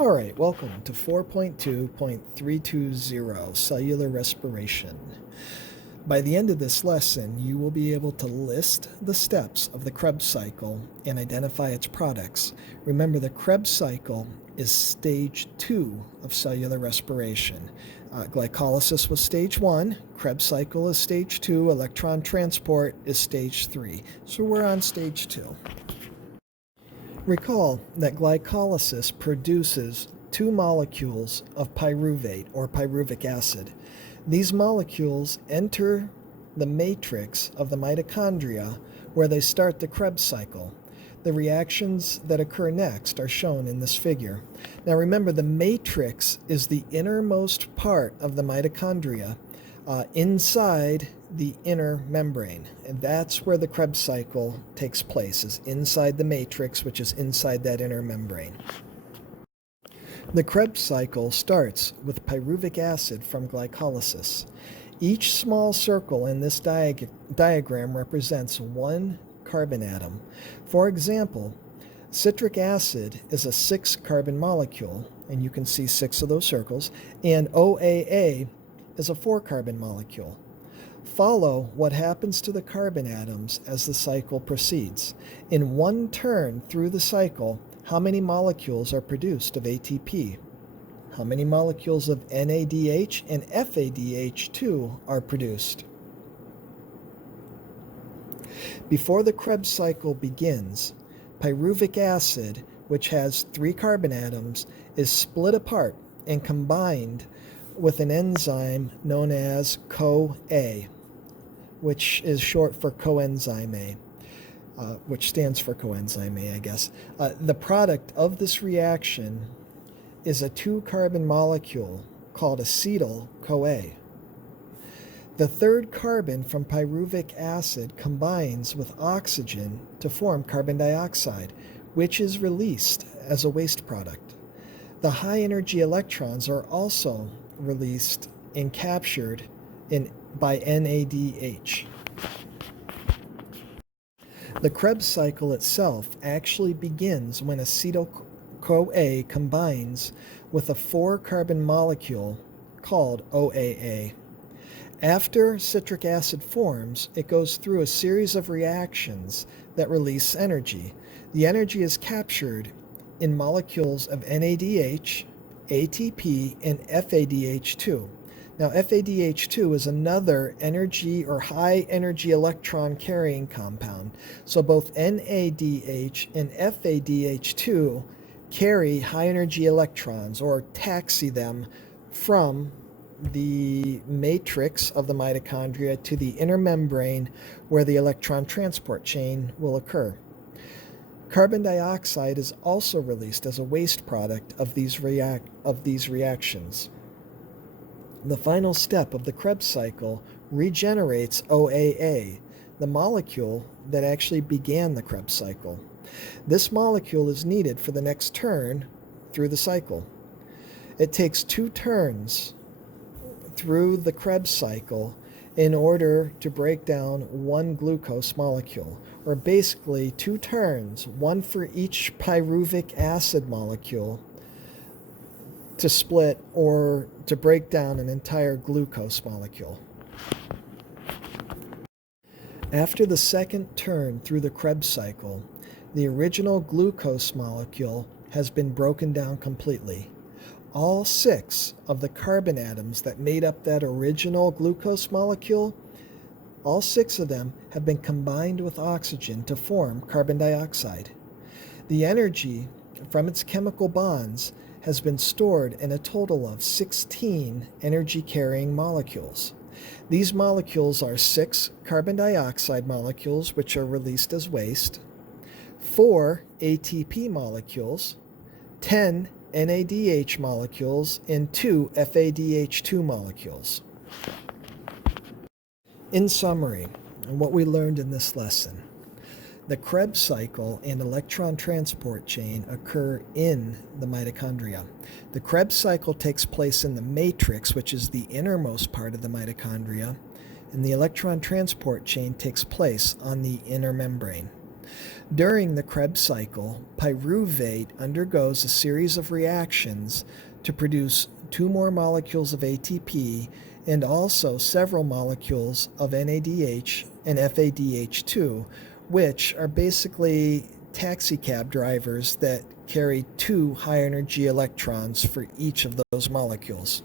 All right, welcome to 4.2.320 cellular respiration. By the end of this lesson, you will be able to list the steps of the Krebs cycle and identify its products. Remember, the Krebs cycle is stage 2 of cellular respiration. Glycolysis was stage 1, Krebs cycle is stage 2, electron transport is stage 3. So we're on stage 2. Recall that glycolysis produces two molecules of pyruvate or pyruvic acid. These molecules enter the matrix of the mitochondria where they start the Krebs cycle. The reactions that occur next are shown in this figure. Now remember, the matrix is the innermost part of the mitochondria inside the inner membrane, and that's where the Krebs cycle takes place, is inside the matrix, which is inside that inner membrane. The Krebs cycle starts with pyruvic acid from glycolysis. Each small circle in this diagram represents one carbon atom. For example, citric acid is a 6-carbon molecule, and you can see 6 of those circles, and OAA is a 4-carbon molecule. Follow what happens to the carbon atoms as the cycle proceeds. In one turn through the cycle, how many molecules are produced of ATP? How many molecules of NADH and FADH2 are produced? Before the Krebs cycle begins, pyruvic acid, which has 3 carbon atoms, is split apart and combined with an enzyme known as CoA, which is short for coenzyme A, which stands for coenzyme A, I guess. The product of this reaction is a 2-carbon molecule called acetyl-CoA. The 3rd carbon from pyruvic acid combines with oxygen to form carbon dioxide, which is released as a waste product. The high-energy electrons are also released and captured by NADH. The Krebs cycle itself actually begins when acetyl-CoA combines with a 4-carbon molecule called OAA. After citric acid forms, it goes through a series of reactions that release energy. The energy is captured in molecules of NADH, ATP, and FADH2. Now, FADH2 is another energy or high energy electron carrying compound. So both NADH and FADH2 carry high energy electrons, or taxi them, from the matrix of the mitochondria to the inner membrane where the electron transport chain will occur. Carbon dioxide is also released as a waste product of these reactions. The final step of the Krebs cycle regenerates OAA, the molecule that actually began the Krebs cycle. This molecule is needed for the next turn through the cycle. It takes 2 turns through the Krebs cycle in order to break down one glucose molecule, or basically 2 turns, one for each pyruvic acid molecule, to split or to break down an entire glucose molecule. After the second turn through the Krebs cycle, the original glucose molecule has been broken down completely. All 6 of the carbon atoms that made up that original glucose molecule, all 6 of them have been combined with oxygen to form carbon dioxide. The energy from its chemical bonds has been stored in a total of 16 energy-carrying molecules. These molecules are 6 carbon dioxide molecules, which are released as waste, 4 ATP molecules, 10 NADH molecules, and 2 FADH2 molecules. In summary, what we learned in this lesson: the Krebs cycle and electron transport chain occur in the mitochondria. The Krebs cycle takes place in the matrix, which is the innermost part of the mitochondria, and the electron transport chain takes place on the inner membrane. During the Krebs cycle, pyruvate undergoes a series of reactions to produce two more molecules of ATP and also several molecules of NADH and FADH2, which are basically taxicab drivers that carry two high energy electrons for each of those molecules.